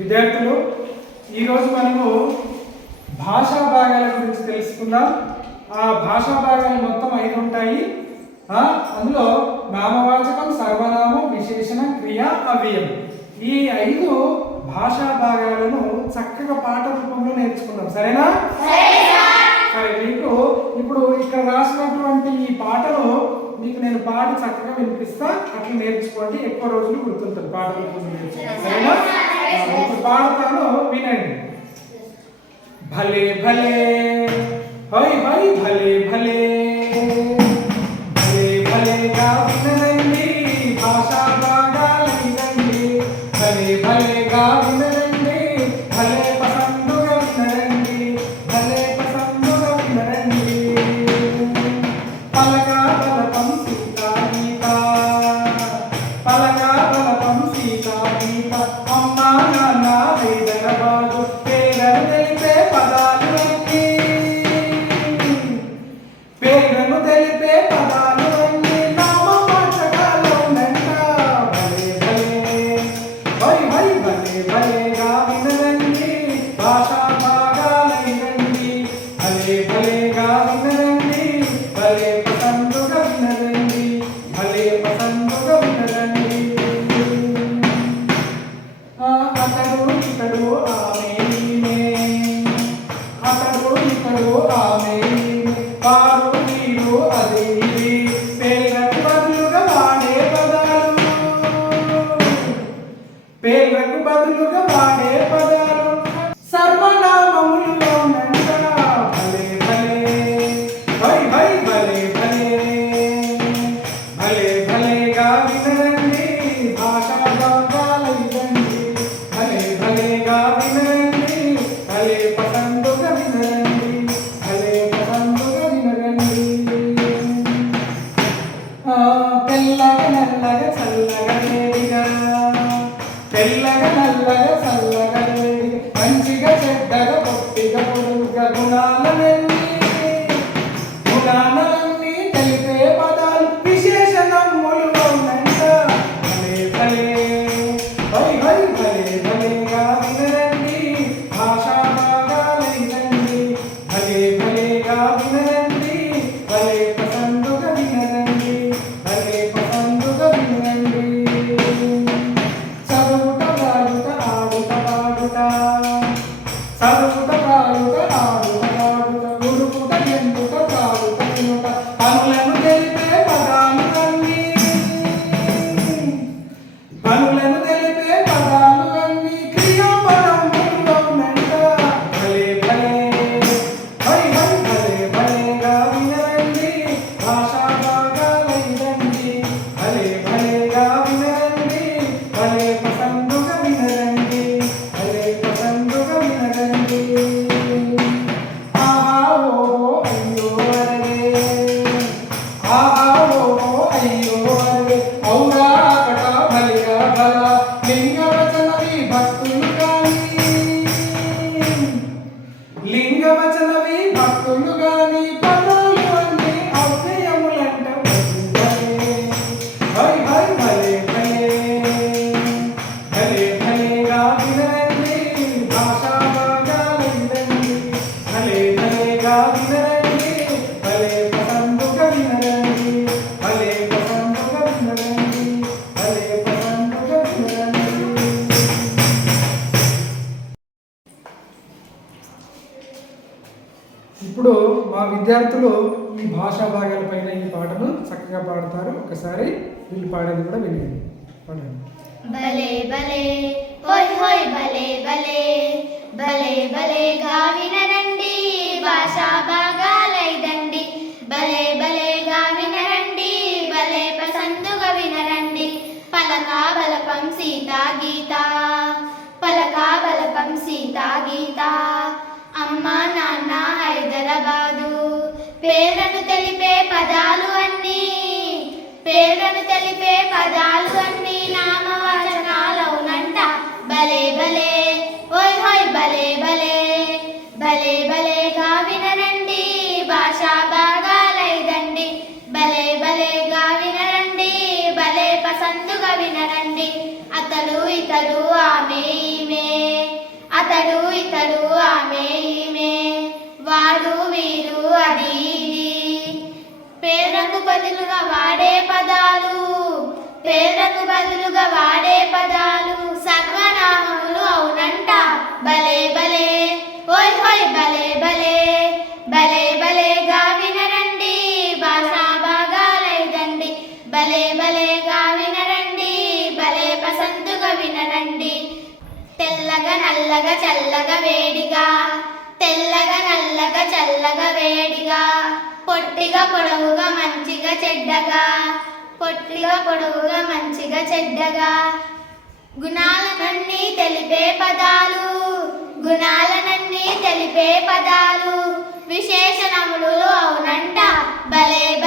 విద్యార్థులు ఈరోజు మనము భాషా భాగాల గురించి తెలుసుకుందాం. ఆ భాషా భాగాలు మొత్తం ఐదు ఉంటాయి. అందులో నామవాచకం సర్వనామం విశేషణ క్రియ అవ్యయం. ఈ ఐదు భాషా భాగాలను చక్కగా పాట రూపంలో నేర్చుకున్నాం సరేనా? సరే మీకు ఇప్పుడు ఇక్కడ రాసినటువంటి ఈ పాటను మీకు నేను పాడి చక్కగా వినిపిస్తా. అట్లా నేర్చుకోండి. ఎక్కువ రోజులు గుర్తుంటుంది పాట రూపంలో నేర్చుకోండి సరేనా? ఇప్పుడు పాడతాను వినండి భలే భలే హై హై భలే భలే భలే భలేగా వినరండి భలే మా విద్యార్థులు ఈ భాషా భాగాలపైన ఈ పాటను చక్కగా పాడతారు. ఒకసారి వీళ్ళు పాడేది కూడా వినండి. పాడండి. భలే భలే హోయ్ హోయ్ భలే భలే భలే భలే గావిన పేర్లను తెలిపే పదాలు అన్నీ. పేర్లను తెలిపే పదాలు అన్నీ నామవచనాలవునంట భలే బలే ఓయ్ హోయ్ భలే బలే భలే భలేగా వినరండి భాషా భాగాలైదండి. భలే భలేగా వినరండి భలే పసందుగా వినరండి అతడు ఇతడు ఆమె ఈమె. అతడు ఇతడు ఆమె ఈమె. వాడు వీరు అది బదులుగా వాడే పదాలు. పేర్లకు బదులుగా వాడే పదాలు సర్వనామములు అవునంట. భలే భలే. ఓయ్ హోయ్ భలే భలే. భలే భలేగా వినరండి. భాషా భాగాలైదండి భలే భలేగా వినరండి. భలే పసందుగా వినరండి. తెల్లగా నల్లగా చల్లగా వేడిగా. తెల్లగా నల్లగా చల్లగా వేడిగా. పొట్టిగా పొడవుగా మంచిగా చెడ్డగా. పొట్టిగా పొడవుగా మంచిగా చెడ్డగా. గుణాలనన్నీ తెలిపే పదాలు గుణాలనన్నీ తెలిపే పదాలు. విశేషణములు అవునంట భలే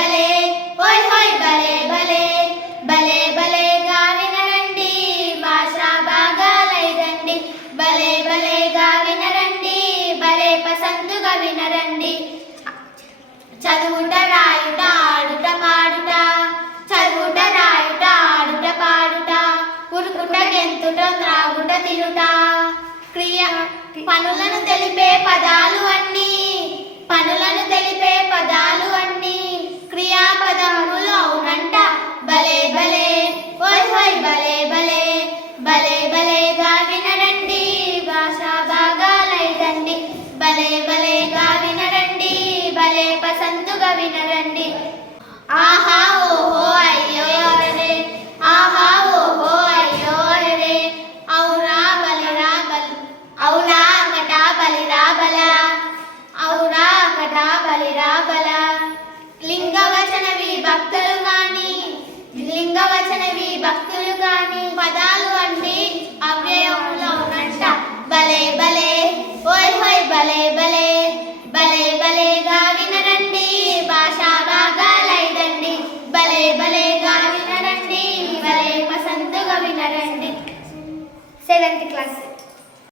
పదాలు అన్నీ. పనులను తెలిపే పదాలు అన్నీ. క్రియాపదములు అవునంట. భలే భలే. ఓయ్ బలే భలే భలే. భలే భలేగా వినరండి భాషా భాగాలైదండి. భలే భలేగా వినడండి. భలే పసందుగా వినడండి. ఆహా